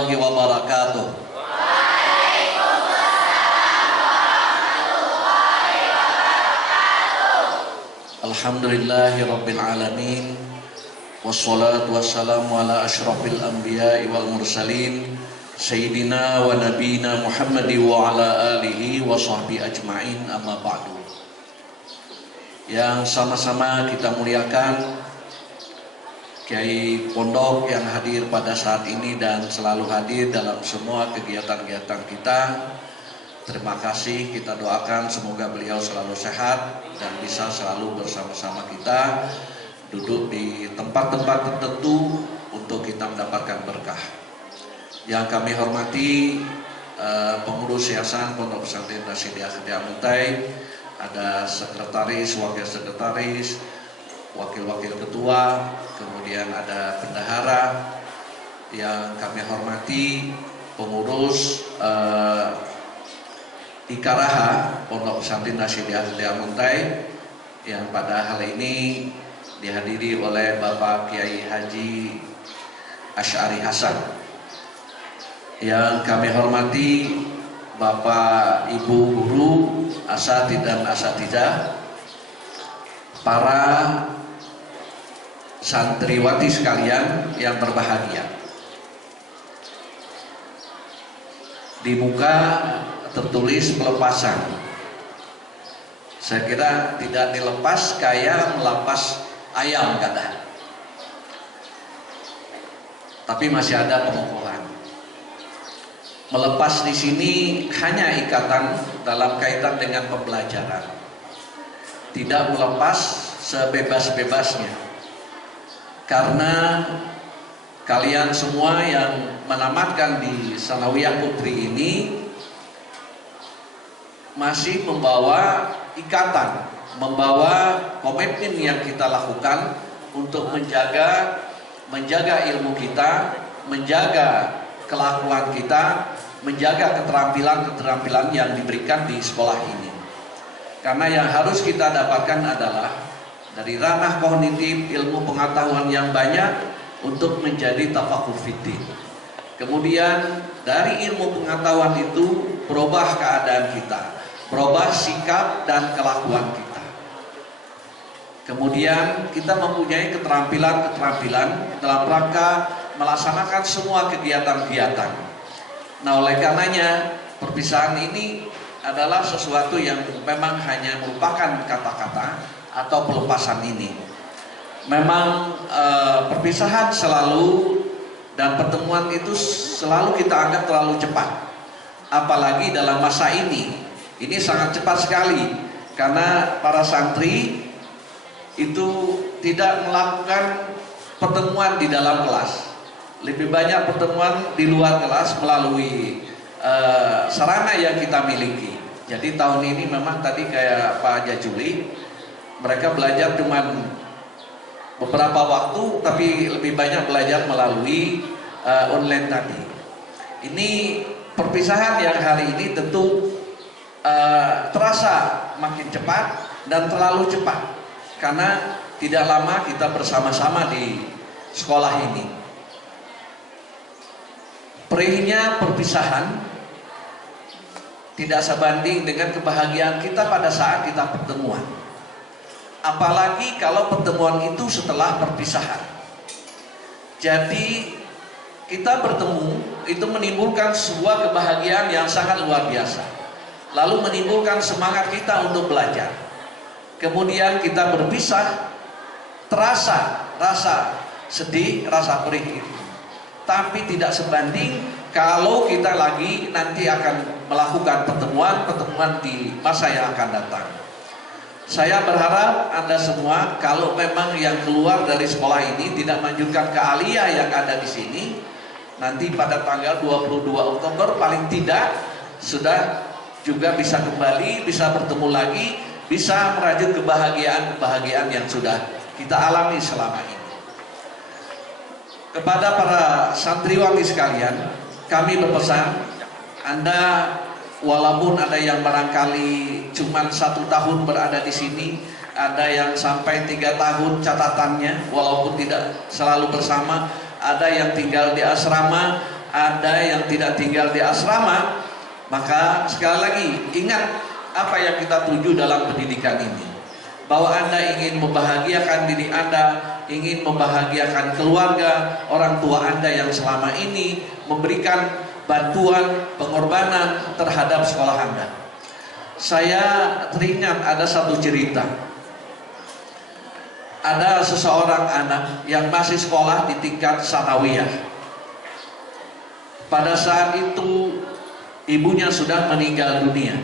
warahmatullahi wabarakatuh. Alhamdulillahi rabbil alamin. Wassalatu wassalamu ala asyrafil anbiya'i wal mursalin Sayyidina wa nabina Muhammadi wa ala alihi wa sahbihi ajma'in, amma ba'du. Yang sama-sama kita muliakan Kiai Pondok yang hadir pada saat ini dan selalu hadir dalam semua kegiatan-kegiatan kita. Terima kasih, kita doakan semoga beliau selalu sehat dan bisa selalu bersama-sama kita duduk di tempat-tempat tertentu untuk kita mendapatkan berkah. Yang kami hormati pengurus Yayasan Pondok Pesantren Rasyidiyah Khadiah Muntai, ada sekretaris, wakil sekretaris, wakil-wakil ketua, kemudian ada bendahara. Yang kami hormati pengurus Ikaraha Pondok Pesantren Rasyidiyah Khadiah Muntai, yang pada hal ini dihadiri oleh Bapak Kiai Haji Asy'ari Hasan. Yang kami hormati Bapak Ibu guru, asatidz dan asatidzah, para santriwati sekalian yang berbahagia. Di muka tertulis pelepasan. Saya kira tidak dilepas kayak melepas ayam kata. Tapi masih ada pengukuhan. Melepas di sini hanya ikatan dalam kaitan dengan pembelajaran. Tidak melepas sebebas-bebasnya. Karena kalian semua yang menamatkan di Sanawiyah Putri ini masih membawa ikatan, membawa komitmen yang kita lakukan untuk menjaga ilmu kita, menjaga kelakuan kita, menjaga keterampilan-keterampilan yang diberikan di sekolah ini. Karena yang harus kita dapatkan adalah dari ranah kognitif, ilmu pengetahuan yang banyak untuk menjadi tafakur fiddin. Kemudian dari ilmu pengetahuan itu berubah keadaan kita, berubah sikap dan kelakuan kita. Kemudian kita mempunyai keterampilan-keterampilan dalam rangka melaksanakan semua kegiatan-kegiatan. Nah, oleh karenanya perpisahan ini adalah sesuatu yang memang hanya merupakan kata-kata atau pelepasan ini. Memang perpisahan selalu dan pertemuan itu selalu kita anggap terlalu cepat. Apalagi dalam masa ini sangat cepat sekali, karena para santri itu tidak melakukan pertemuan di dalam kelas. Lebih banyak pertemuan di luar kelas melalui sarana yang kita miliki. Jadi tahun ini memang tadi kayak Pak Jajuli, mereka belajar cuman beberapa waktu, tapi lebih banyak belajar melalui online tadi. Ini perpisahan yang hari ini tentu terasa makin cepat dan terlalu cepat, karena tidak lama kita bersama-sama di sekolah ini. Perihnya perpisahan tidak sebanding dengan kebahagiaan kita pada saat kita pertemuan. Apalagi kalau pertemuan itu setelah perpisahan. Jadi kita bertemu itu menimbulkan sebuah kebahagiaan yang sangat luar biasa. Lalu menimbulkan semangat kita untuk belajar. Kemudian kita berpisah, terasa rasa sedih, rasa perih itu. Tapi tidak sebanding kalau kita lagi nanti akan melakukan pertemuan di masa yang akan datang. Saya berharap Anda semua, kalau memang yang keluar dari sekolah ini tidak melanjutkan ke aliyah yang ada di sini, nanti pada tanggal 22 Oktober paling tidak sudah juga bisa kembali, bisa bertemu lagi, bisa merajut kebahagiaan yang sudah kita alami selama ini. Kepada para santriwati sekalian, kami berpesan, Anda walaupun ada yang barangkali cuma 1 tahun berada di sini, ada yang sampai 3 tahun catatannya, walaupun tidak selalu bersama, ada yang tinggal di asrama, ada yang tidak tinggal di asrama. Maka sekali lagi ingat apa yang kita tuju dalam pendidikan ini, bahwa Anda ingin membahagiakan diri Anda, ingin membahagiakan keluarga, orang tua Anda yang selama ini memberikan bantuan, pengorbanan terhadap sekolah Anda. Saya teringat ada satu cerita. Ada seseorang anak yang masih sekolah di tingkat sanawiyah. Pada saat itu ibunya sudah meninggal dunia.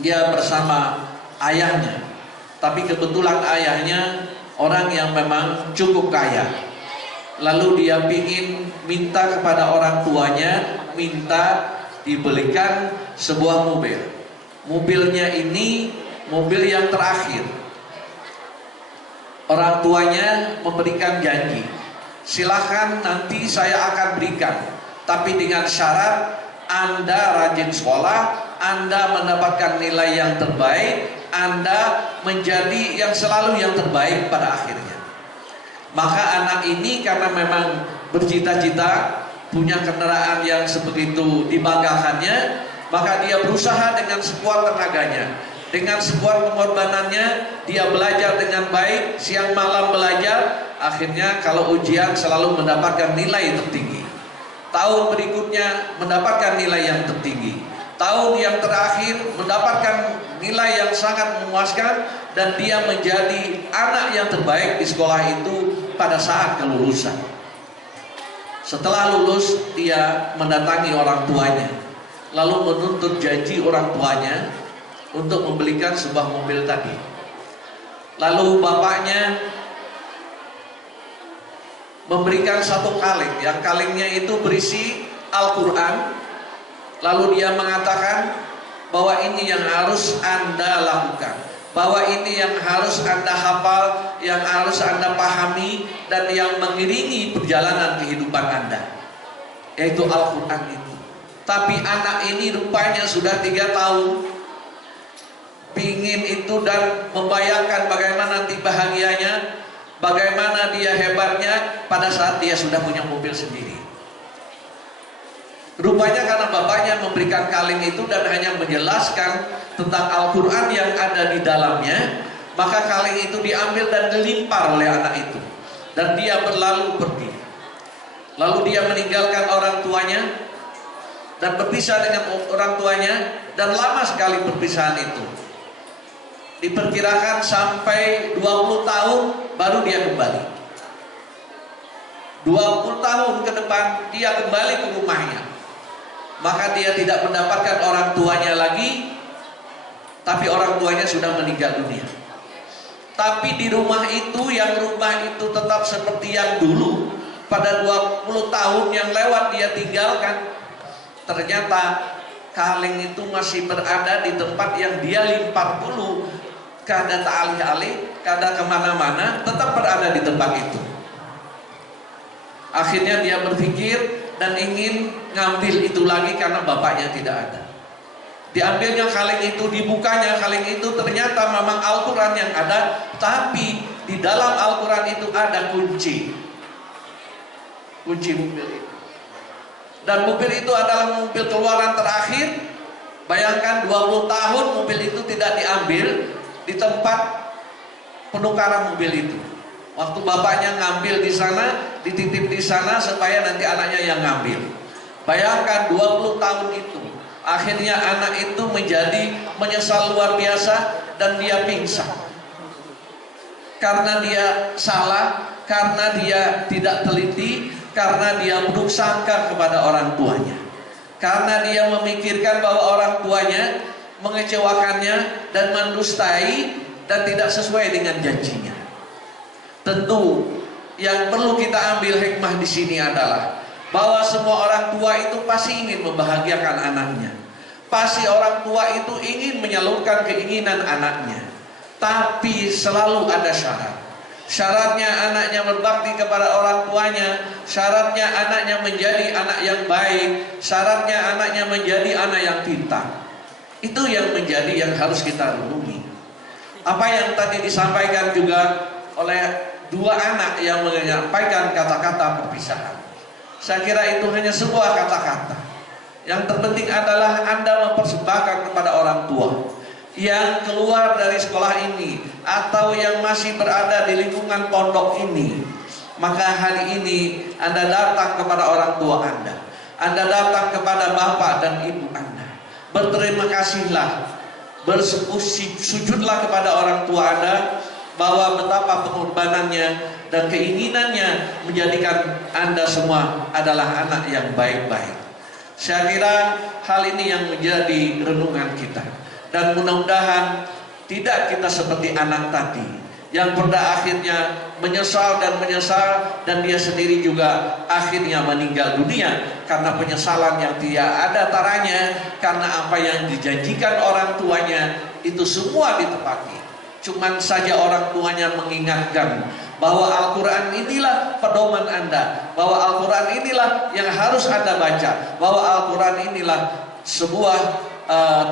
Dia bersama ayahnya. Tapi kebetulan ayahnya orang yang memang cukup kaya. Lalu dia ingin minta kepada orang tuanya, minta dibelikan sebuah mobil. Mobilnya ini mobil yang terakhir. Orang tuanya memberikan janji, silahkan nanti saya akan berikan, tapi dengan syarat Anda rajin sekolah, Anda mendapatkan nilai yang terbaik, Anda menjadi yang selalu yang terbaik pada akhirnya. Maka anak ini karena memang bercita-cita punya kendaraan yang sebegitu dibanggakannya, maka dia berusaha dengan sekuat tenaganya, dengan sekuat pengorbanannya. Dia belajar dengan baik, siang malam belajar. Akhirnya kalau ujian selalu mendapatkan nilai tertinggi. Tahun berikutnya mendapatkan nilai yang tertinggi. Tahun yang terakhir mendapatkan nilai yang sangat memuaskan, dan dia menjadi anak yang terbaik di sekolah itu pada saat kelulusan. Setelah lulus, dia mendatangi orang tuanya, lalu menuntut janji orang tuanya untuk membelikan sebuah mobil tadi. Lalu bapaknya memberikan satu kaleng, yang kalengnya itu berisi Al-Quran. Lalu dia mengatakan bahwa ini yang harus Anda lakukan, bahwa ini yang harus Anda hafal, yang harus Anda pahami, dan yang mengiringi perjalanan kehidupan Anda, yaitu Al-Quran itu. Tapi anak ini rupanya sudah 3 tahun pingin itu dan membayangkan bagaimana nanti bahagianya, bagaimana dia hebatnya pada saat dia sudah punya mobil sendiri. Rupanya karena bapaknya memberikan kaleng itu dan hanya menjelaskan tentang Al-Quran yang ada di dalamnya, maka kaleng itu diambil dan dilimpar oleh anak itu, dan dia berlalu pergi. Lalu dia meninggalkan orang tuanya dan berpisah dengan orang tuanya, dan lama sekali perpisahan itu. Diperkirakan sampai 20 tahun baru dia kembali. 20 tahun ke depan dia kembali ke rumahnya. Maka dia tidak mendapatkan orang tuanya lagi, tapi orang tuanya sudah meninggal dunia. Tapi di rumah itu, yang rumah itu tetap seperti yang dulu, pada 20 tahun yang lewat dia tinggalkan, ternyata kaleng itu masih berada di tempat yang dia limpar dulu. Kada alih-alih, kada kemana-mana, tetap berada di tempat itu. Akhirnya dia berpikir dan ingin ngambil itu lagi karena bapaknya tidak ada. Diambilnya kaleng itu, dibukanya kaleng itu, ternyata memang Al-Quran yang ada, tapi di dalam Al-Quran itu ada kunci mobil itu. Dan mobil itu adalah mobil keluaran terakhir. Bayangkan 20 tahun mobil itu tidak diambil di tempat penukaran mobil itu. Waktu bapaknya ngambil di sana, dititip di sana supaya nanti anaknya yang ngambil. Bayangkan 20 tahun itu. Akhirnya anak itu menjadi menyesal luar biasa dan dia pingsan. Karena dia salah, karena dia tidak teliti, karena dia buruk sangka kepada orang tuanya. Karena dia memikirkan bahwa orang tuanya mengecewakannya dan mendustai dan tidak sesuai dengan janjinya. Tentu yang perlu kita ambil hikmah di sini adalah bahwa semua orang tua itu pasti ingin membahagiakan anaknya. Pasti orang tua itu ingin menyalurkan keinginan anaknya. Tapi selalu ada syarat. Syaratnya anaknya berbakti kepada orang tuanya, syaratnya anaknya menjadi anak yang baik, syaratnya anaknya menjadi anak yang pintar. Itu yang menjadi yang harus kita renungi. Apa yang tadi disampaikan juga oleh dua anak yang menyampaikan kata-kata perpisahan. Saya kira itu hanya sebuah kata-kata. Yang terpenting adalah Anda mempersembahkan kepada orang tua yang keluar dari sekolah ini atau yang masih berada di lingkungan pondok ini. Maka hari ini Anda datang kepada orang tua Anda datang kepada bapak dan ibu Anda. Berterima kasihlah, bersujudlah kepada orang tua Anda bahwa betapa pengorbanannya dan keinginannya menjadikan Anda semua adalah anak yang baik-baik. Saya kira hal ini yang menjadi renungan kita, dan mudah-mudahan tidak kita seperti anak tadi yang pada akhirnya menyesal dan dia sendiri juga akhirnya meninggal dunia karena penyesalan yang tidak ada taranya, karena apa yang dijanjikan orang tuanya itu semua ditepati. Cuman saja orang tuanya mengingatkan bahwa Al-Quran inilah pedoman Anda, bahwa Al-Quran inilah yang harus Anda baca, bahwa Al-Quran inilah sebuah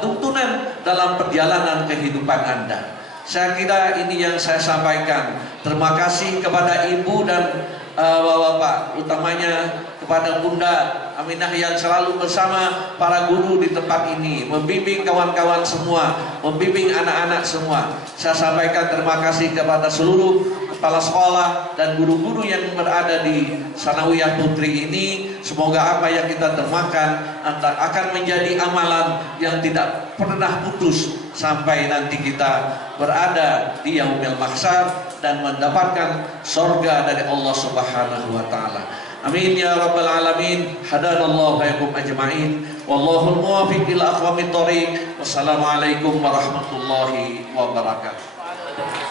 tuntunan dalam perjalanan kehidupan Anda. Saya kira ini yang saya sampaikan. Terima kasih kepada ibu dan bapak-bapak, utamanya kepada Bunda Aminah yang selalu bersama para guru di tempat ini, membimbing kawan-kawan semua, membimbing anak-anak semua. Saya sampaikan terima kasih kepada seluruh kepala sekolah dan guru-guru yang berada di Sanawiyah Putri ini. Semoga apa yang kita termakan akan menjadi amalan yang tidak pernah putus sampai nanti kita berada di yaumil mahsyar dan mendapatkan surga dari Allah Subhanahu wa taala. Amin ya rabbal alamin. Hadanallahu wa iyyakum ajma'in. Wallahul muwaffiq ila aqwamit thoriq. Wassalamualaikum warahmatullahi wabarakatuh.